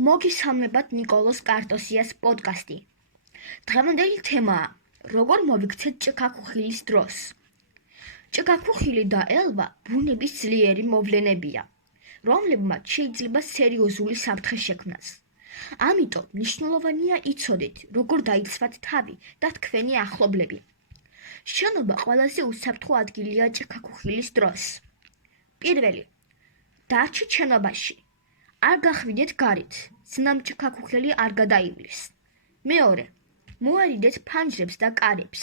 მოგისალმებათ ნიკოლოს კარტოსიას პოდკასტი. დღევანდელი თემაა, როგორ მოვიქცეთ ჭიქაქუხილის დროს. ჭიქაქუხილი და ელვა ბუნების ძლიერი მოვლენებია, რომლებმაც შეიძლება სერიოზული საფრთხე შექმნას. ამიტომ მნიშვნელოვანია იცოდეთ, როგორ დაიცვათ თავი და თქვენი ახლობლები. შენობა ყველაზე უსაფრთხო ადგილია ჭიქაქუხილის დროს. პირველი, დარჩით შენობაში. არ გახვიდეთ გარეთ, სანამ ჭიქაქუხილი არ გადაივლის. მეორე, მოარიდეთ ფანჯრებს და კარებს.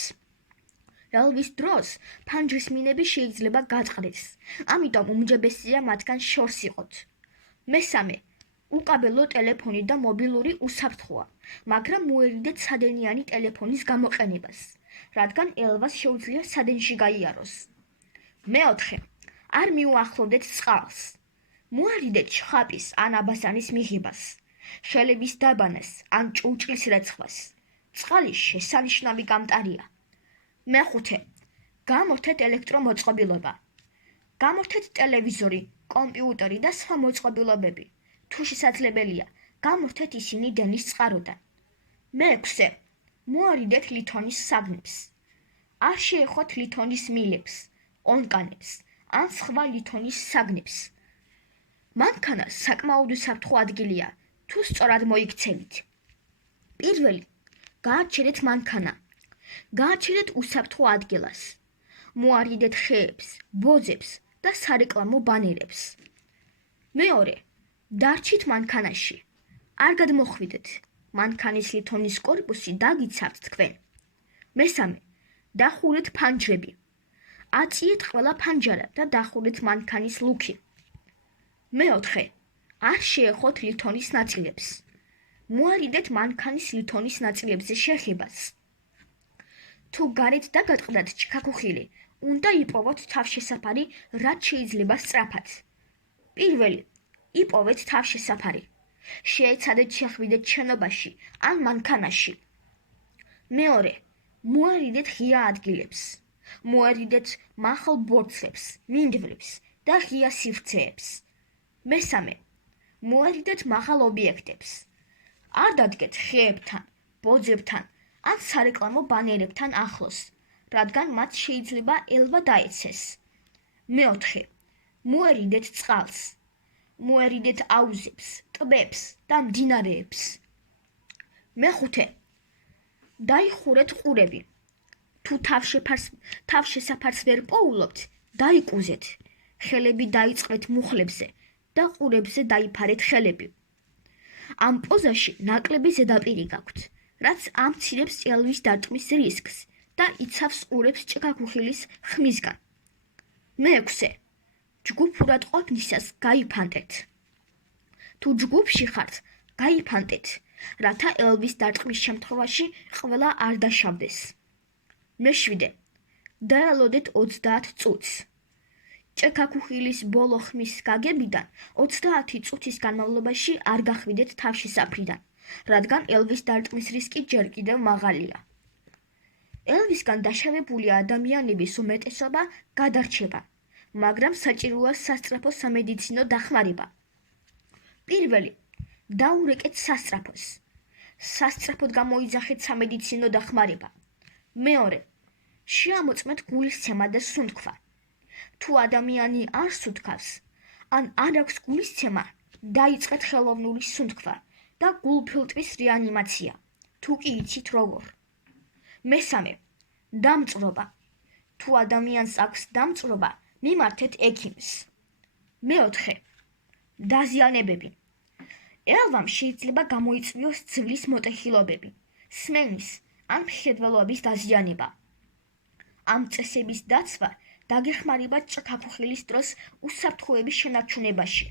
ელვის დროს ფანჯრის მინები შეიძლება გაწყდეს, ამიტომ უმჯობესია მათგან შორს იყოთ. მესამე, უკაბელო ტელეფონი და მობილური უსაფრთხოა, მაგრამ მოერიდეთ სადენიანი ტელეფონის გამოყენებას, რადგან ელვას შეუძლია სადენში გაიაროს. მეოთხე, არ მიუახლოვდეთ წყალს. მოარიდეთ შხაპის ან აბაზანის მიღებას, ხელების დაბანას ან ჭურჭლის რეცხვას. წყალი შესანიშნავი გამტარია. მეხუთე, გამორთეთ ელექტრომოწყობილობა. გამორთეთ ტელევიზორი, კომპიუტერი და სხვა მოწყობილობები. თუ შესაძლებელია, გამორთეთ ისინი დენის წყაროდან. მეექვსე, მოარიდეთ ლითონის საგნებს. არ შეეხოთ ლითონის მილებს, ონკანებს ან სხვა ლითონის საგნებს. მანქანა საკმაოდ უსაფრთხო ადგილია, თუ სწორად მოიქცევით. პირველი, გააჩერეთ მანქანა. გააჩერეთ უსაფრთხო ადგილას. მოარიდეთ ხეებს, ბოძებს და სარეკლამო ბანერებს. მეორე, დარჩით მანქანაში. არ გადმოხვიდეთ. მანქანის ლითონის კორპუსი დაგიცავთ თქვენ. მესამე, დახურეთ ფანჯრები. აწიეთ ყველა ფანჯარა და დახურეთ მანქანის ლუქი. მეოთხე, არ შეეხოთ ლითონის ნაწილებს. მოარიდეთ მანქანის ლითონის ნაწილებზე შეხებას. თუ გარეთ დაგატყდათ ჭიქაქუხილი, უნდა იპოვოთ თავშესაფარი, რაც შეიძლება სწრაფად. პირველი, იპოვეთ თავშესაფარი. შეეცადეთ შეხვიდეთ შენობაში ან მანქანაში. მეორე, მოარიდეთ ღია ადგილებს. მოარიდეთ მაღალ ბორცვებს, მინდვრებს და ღია სივრცეებს. მესამე, მოარიდეთ მაღალ ობიექტებს. არ დადგეთ ხეებთან, ბოძებთან ან სარეკლამო ბანერებთან ახლოს, რადგან მათ შეიძლება ელვა დაეცეს. მეოთხე, მოერიდეთ წყალს. მოერიდეთ აუზებს, ტბებს და მდინარეებს. მეხუთე, დაიხურეთ ყურები. თუ თავშესაფარს ვერ პოულობთ, დაიკუზეთ. ხელები დაიწყეთ მუხლებზე და ყურებზე დაიფარეთ ხელები. ამ პოზაში ნაკლები ზედაპირი გაქვთ, რაც ამცირებს ელვის დარტყმის რისკს და იცავს ყურებს ჭიქაქუხილის ხმისგან. მეექვსე, ჯგუფურად ყოფნისას გაიფანტეთ. თუ ჯგუფში ხართ, გაიფანტეთ, რათა ელვის დარტყმის შემთხვევაში ყველა არ დაშავდეს. მეშვიდე, დაელოდეთ 30 წუთს. ჭიქაქუხილის ბოლო ხმის გაგებიდან 30 წუთის განმავლობაში არ გახვიდეთ თავშესაფრიდან, რადგან ელვის დარტყმის რისკი ჯერ კიდევ მაღალია. ელვისგან დაშავებული ადამიანების უმეტესობა გადარჩება, მაგრამ საჭიროა სასწრაფო სამედიცინო დახმარება. პირველი, დაურეკეთ სასწრაფოს. სასწრაფოდ გამოიძახეთ სამედიცინო დახმარება. მეორე, შეამოწმეთ გულისცემა და სუნთქვა. თუ ადამიანი არ სუნთქავს, ან არ აქვს გულისცემა, დაიწყეთ ხელოვნური სუნთქვა და გულფილტვის რეანიმაცია, თუ კი იცით როგორ. მესამე, დამწვრობა. თუ ადამიანს აქვს დამწვრობა, მიმართეთ ექიმს. მეოთხე, დაზიანებები. ელვამ შეიძლება გამოიწვიოს ძვლის მოტეხილობები, სმენის ან მხედველობის დაზიანება. ამ წესების დაცვა დაგეხმარება ჭიქაქუხილის დროს უსაფრთხოების შენარჩუნებაში.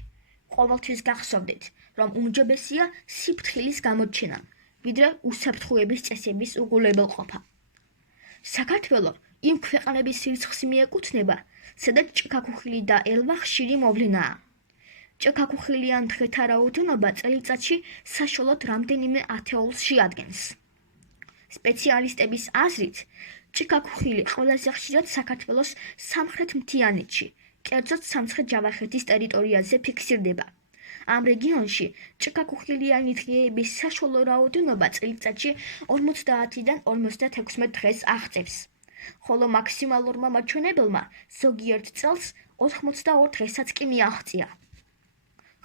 ყოველთვის გახსოვდეთ, რომ უმჯობესია სიფრთხილის გამოჩენა, ვიდრე უსაფრთხოების წესების უგულებელყოფა. საქართველო იმ ქვეყნების რიცხვს მიეკუთვნება, სადაც ჭიქაქუხილი და ელვა ხშირი მოვლენაა. ჭიქაქუხილიან დღეთა რაოდენობა წელიწადში საშუალოდ რამდენიმე ათეულს შეადგენს. სპეციალისტების აზრით, ჭიქაქუხილი ყველაზე ხშირად საქართველოს სამხრეთ მთიანეთში, კერძოდ სამხრეთ ჯავახეთის ტერიტორიაზე ფიქსირდება. ამ რეგიონში ჭიქაქუხილიანი დღეების საშუალო რაოდენობა წელიწადში 50-დან 56 დღეს აღწევს, ხოლო მაქსიმალურმა მაჩვენებელმა ზოგიერთ წელს 82 დღესაც კი მიაღწია.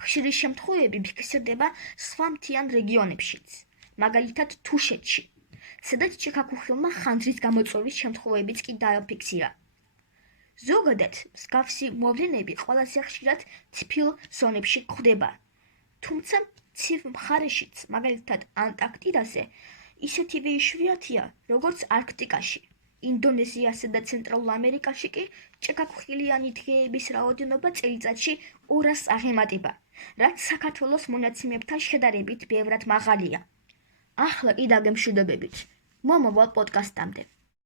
ხშირი შემთხვევები ფიქსირდება სხვა მთიან რეგიონებშიც, მაგალითად თუშეთში, სადაც ჭიქაქუხილმა ხანძრის გამოწვევის შემთხვევებიც კი დააფიქსირა. ზოგადად, მსგავსი მოვლენები ყველაზე ხშირად თბილ ზონებში გვხვდება, თუმცა ცივ მხარეშიც, მაგალითად ანტარქტიდაზე, ისეთივე იშვიათია, როგორც არქტიკაში. ინდონეზიასა და ცენტრალურ ამერიკაში კი ჭიქაქუხილიანი დღეების რაოდენობა წელიწადში 200-ს აღემატება, რაც საქართველოს მონაცემებთან შედარებით ბევრად მაღალია. ახლა კი დაგემშვიდობებით. მომავალ პოდკასტამდე.